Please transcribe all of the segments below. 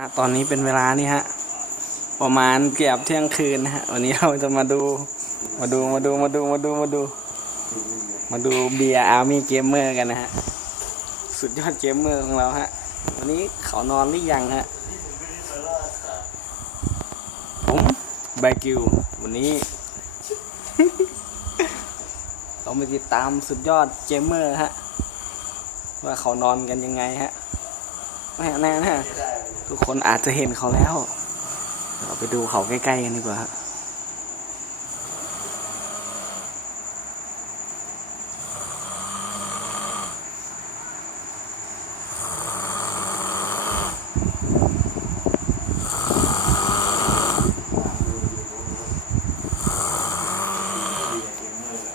ฮะตอนนี้เป็นเวลานี่ฮะ ประมาณเกือบเที่ยงคืนนะฮะ วันนี้เราจะมาดู มาดูมาดูมาดูมาดูมาดู มาดูเบียร์อาร์มี่เกมเมอร์กันนะฮะ สุดยอดเกมเมอร์ของเราฮะ วันนี้เขานอนหรือยังฮะ ผมไบกิววันนี้ เรามาติดตามสุดยอดเกมเมอร์ฮะ ว่าเขานอนกันยังไงฮะ แน่แน่นะทุกคนอาจจะเห็นเขาแล้ว เราไปดูเขาใกล้ๆกันดีกว่าฮะ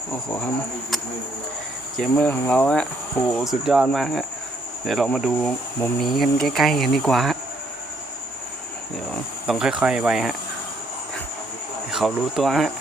โอ้โหครับเกมเมอร์ของเราฮะโหสุดยอดมากฮะ เดี๋ยวเรามาดูมุมนี้กันใกล้ๆกันดีกว่า เดี๋ยวต้องค่อยๆไปฮะเดี๋ยวเขารู้ตัวฮะ